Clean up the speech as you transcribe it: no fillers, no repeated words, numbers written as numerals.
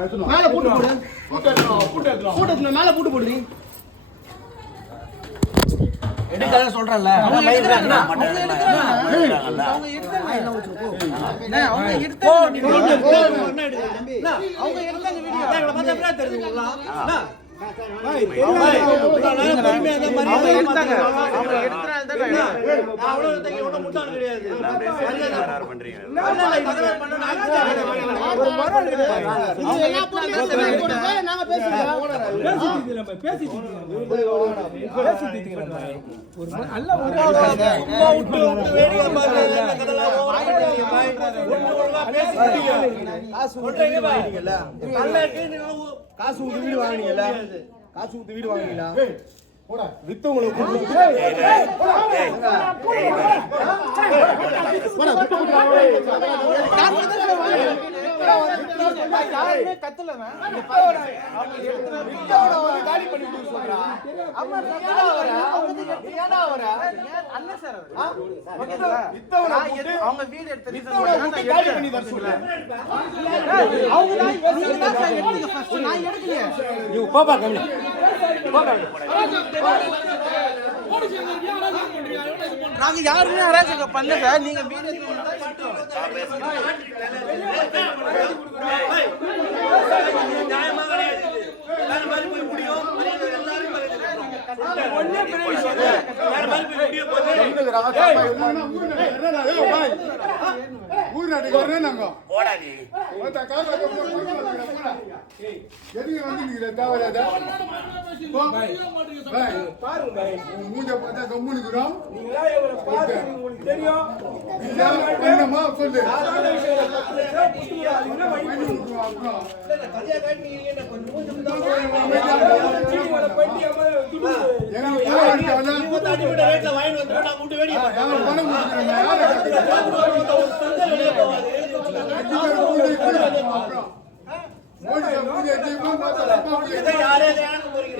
மேல பூட்டு போடு. பூட்டு மேல பூட்டு போடு. எடுக்கல சொல்றேன்ல. அவங்க எடுக்கறாங்க. அவங்க எடுக்கறாங்க. அவங்க எடுத்தாங்க. அவங்க எடுத்தாங்க வீடியோ. இவள பார்த்தா என்ன தெரியுதுங்களா? அவங்க எடுத்தாங்க. அவங்க எடுக்கறாங்க தான். அவ்வளவு தங்கி ஒண்ணு முட்டாள் கிடையாது. யார் பண்றீங்க? ஒரு மரம் கிடையாது. இது எல்லா பொருளையும் போடுங்க. நாங்க பேசுறோம். பேசிட்டு ஒரு நல்ல ஒரு சும்மா விட்டு வேடிக்கை பார்க்கறது என்ன கதலாம் ஒழுங்கா பேசிட்டீங்க. காசு விட்டுங்க வாங்குனீங்கல. நல்ல டீன் காசு விட்டு வீடு வாங்குனீங்கல. காசு விட்டு வீடு வாங்குனீங்களா? போடா வித்தவங்கள போடா யாருமே கத்தலங்க. அவங்க எடுத்து வித்தவன வந்து காலி பண்ணி விட்டு சொல்றா. அம்மா ஏனா வர அவங்க ஏனா வர அண்ணன் சார் ஓகேங்களா? வித்தவன அவங்க வீடு எடுத்து வித்தவன காலி பண்ணி தர சொல்றா. அவங்க தான் நீங்க தான் சார் எடுத்துங்க ஃபர்ஸ்ட். நான் எடுக்கலையே. நீ பாப்பா கம்மி பாப்பா நாங்க யாருமே அராஜக பண்ணல சார். நீங்க வீடு எடுத்து நியாயமா கிடையாது. வேற மாதிரி போய் முடியும். எல்லாரும் ஒண்ணே பிரச்சனை வேற மாதிரி போய் முடிய போகுது. ஊர் நாட்டுக்கு வரணும் நாங்க. போடா நீ. ஓட்ட கால போடா. எதுக்கு வந்து நீங்க தேவையில்லை. பாருங்க பாய். மூஞ்ச பார்த்தா கம்முனு இருக்குறோம். நீங்களா எவ்வளவு பாத்து உங்களுக்கு தெரியும். என்னமா சொல்லு. சாதாரண விஷயம் புட்டுறாதீங்க வழி விட்டுருவாங்க. இல்ல கதையா காட்டினீங்க என்ன கொஞ்சம் மூஞ்ச வர பட்டி அம்மா துடு. ஏன்னா நீங்க தடிவிட ரேட்ல வாங்கி வந்து நான் முட்டு வேடி யார பணம் கொடுக்குறேன். யார சந்தல் வெளிய போவாது. மோடி மூஞ்சி எட்டி பார்த்தா யாரே யாரே போறீங்க.